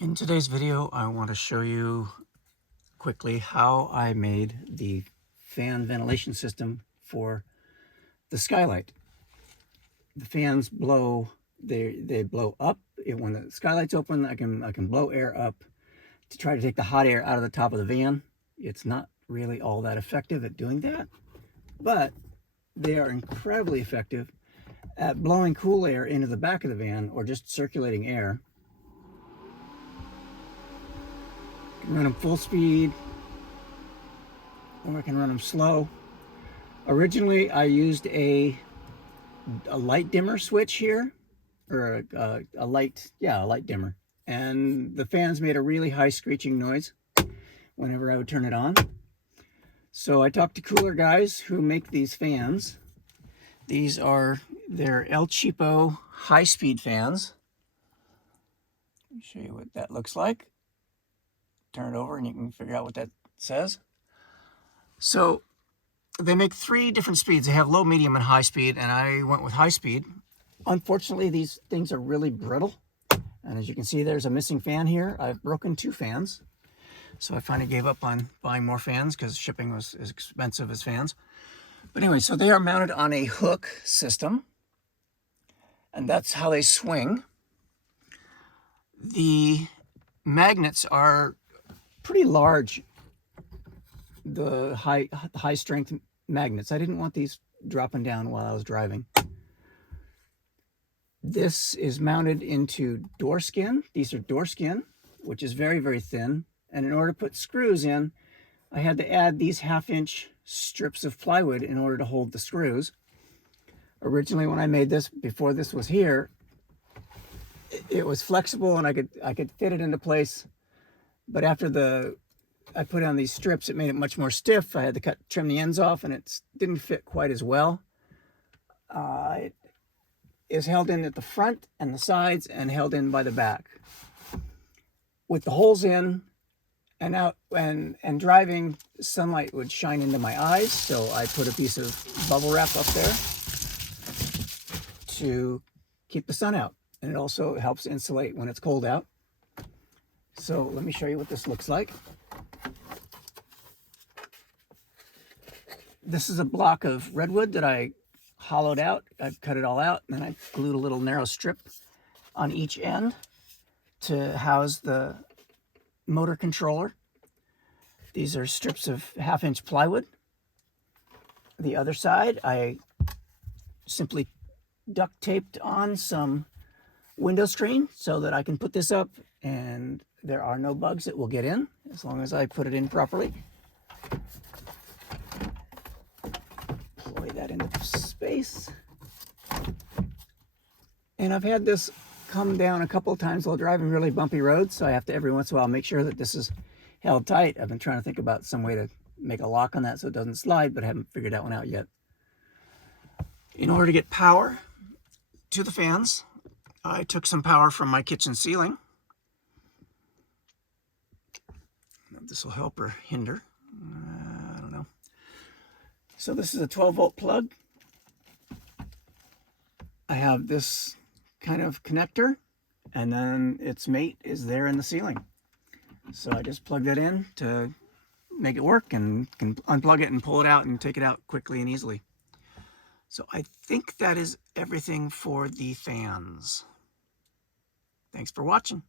In today's video, I want to show you quickly how I made the fan ventilation system for the Skylight. The fans blow, they blow up. When the Skylight's open, I can blow air up to try to take the hot air out of the top of the van. It's not really all that effective at doing that, but they are incredibly effective at blowing cool air into the back of the van or just circulating air. I can run them full speed, or I can run them slow. Originally, I used a light dimmer switch here, or a light dimmer. And the fans made a really high screeching noise whenever I would turn it on. So I talked to cooler guys who make these fans. These are their El Cheapo high-speed fans. Let me show you what that looks like. Turn it over and you can figure out what that says. So they make 3 different speeds. They have low, medium, and high speed, and I went with high speed. Unfortunately, these things are really brittle. And as you can see, there's a missing fan here. I've broken 2 fans. So I finally gave up on buying more fans because shipping was as expensive as fans. But anyway, so they are mounted on a hook system. And that's how they swing. The magnets are pretty large, the high strength magnets. I didn't want these dropping down while I was driving. This is mounted into door skin. These are door skin, which is very, very thin. And in order to put screws in, I had to add these 1/2-inch strips of plywood in order to hold the screws. Originally, when I made this, before this was here, it was flexible and I could fit it into place. But after I put on these strips, it made it much more stiff. I had to trim the ends off, and it didn't fit quite as well. It is held in at the front and the sides and held in by the back. With the holes in and out and driving, sunlight would shine into my eyes, so I put a piece of bubble wrap up there to keep the sun out. And it also helps insulate when it's cold out. So let me show you what this looks like. This is a block of redwood that I hollowed out. I've cut it all out, and then I glued a little narrow strip on each end to house the motor controller. These are strips of 1/2-inch plywood. The other side, I simply duct taped on some window screen so that I can put this up and there are no bugs that will get in as long as I put it in properly. Play that into space. And I've had this come down a couple of times while driving really bumpy roads, so I have to every once in a while make sure that this is held tight. I've been trying to think about some way to make a lock on that so it doesn't slide, but I haven't figured that one out yet. In order to get power to the fans, I took some power from my kitchen ceiling. This will help or hinder. I don't know. So this is a 12-volt plug. I have this kind of connector, and then its mate is there in the ceiling. So I just plug that in to make it work and can unplug it and pull it out and take it out quickly and easily. So I think that is everything for the fans. Thanks for watching.